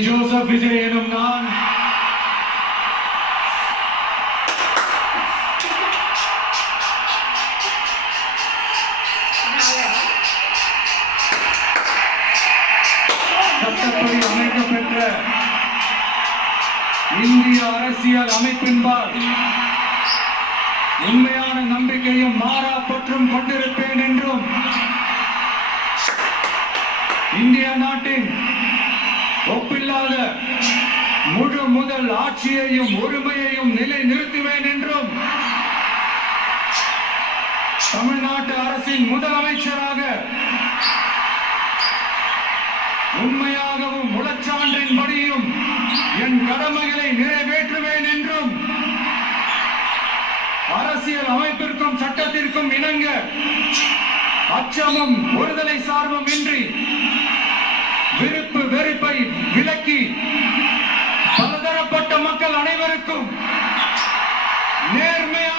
Joseph Vijay எனும் நான் சட்டப்படி அமைக்கப்பெற்ற இந்திய அரசியல் அமைப்பின்பால் உண்மையான நம்பிக்கையும் மாறா பற்றும் கொண்டிருப்பேன் என்றும் இந்திய நாட்டின் ஒப்பில்லாத முழு முதல் ஆட்சியையும் உரிமையையும் நிலை நிறுத்துவேன் என்றும் தமிழ்நாட்டு அரசின் முதலமைச்சராக உண்மையாகவும் உளச்சான்றின்படியும் என் கடமைகளை நிறைவேற்றுவேன் என்றும் அரசியல் அமைப்பிற்கும் சட்டத்திற்கும் இணங்க அச்சமும் ஒருதலை சார்பும் இன்றி விருப்பு வெறுப்பை விலக்கி பலதரப்பட்ட மக்கள் அனைவருக்கும் நேர்மையான